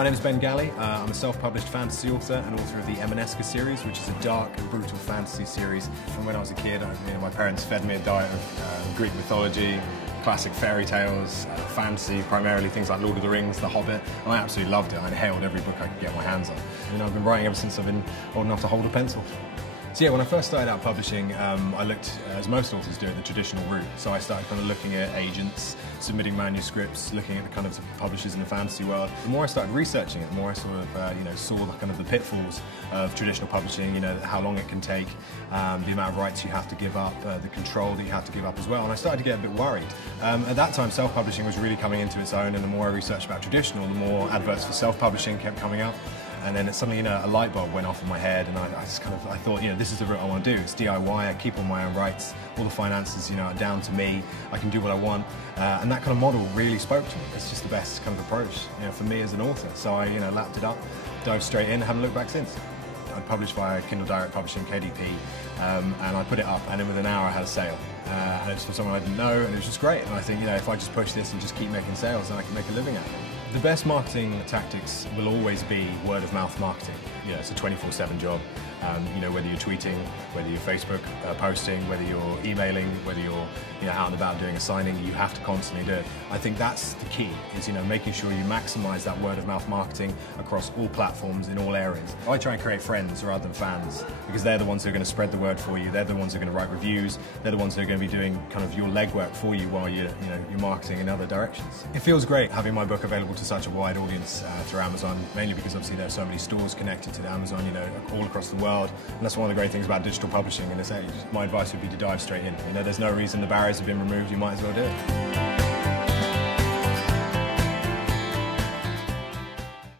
My name is Ben Galley. I'm a self-published fantasy author and author of the Emaneska series, which is a dark and brutal fantasy series. From when I was a kid, my parents fed me a diet of Greek mythology, classic fairy tales, fantasy, primarily things like Lord of the Rings, The Hobbit, and I absolutely loved it. I inhaled every book I could get my hands on. I've been writing ever since I've been old enough to hold a pencil. So yeah, when I first started out publishing, I looked, as most authors do, at the traditional route. So I started kind of looking at agents, submitting manuscripts, looking at the kind of publishers in the fantasy world. The more I started researching it, the more I sort of saw the kind of the pitfalls of traditional publishing. How long it can take, the amount of rights you have to give up, the control that you have to give up as well. And I started to get a bit worried. At that time, self-publishing was really coming into its own, and the more I researched about traditional, the more adverts for self-publishing kept coming up. And then suddenly, a light bulb went off in my head, and I thought, this is the route I want to do. It's DIY. I keep all my own rights. All the finances, are down to me. I can do what I want, and that kind of model really spoke to me. It's just the best kind of approach, for me as an author. So I, lapped it up, dove straight in, haven't looked back since. I published via Kindle Direct Publishing, KDP, and I put it up, and then within an hour I had a sale. And it's for someone I didn't know, and it was just great. And I think, if I just push this and just keep making sales, then I can make a living at it. The best marketing tactics will always be word-of-mouth marketing. It's a 24/7 job. Whether you're tweeting, whether you're Facebook posting, whether you're emailing, whether you're out and about doing a signing, you have to constantly do it. I think that's the key, is making sure you maximise that word-of-mouth marketing across all platforms in all areas. I try and create friends rather than fans, because they're the ones who are going to spread the word for you. They're the ones who are going to write reviews. They're the ones who are going to be doing kind of your legwork for you while you're marketing in other directions. It feels great having my book available to such a wide audience through Amazon, mainly because obviously there are so many stores connected to Amazon, all across the world. And that's one of the great things about digital publishing in this age. My advice would be to dive straight in. There's no reason the barriers have been removed. You might as well do it.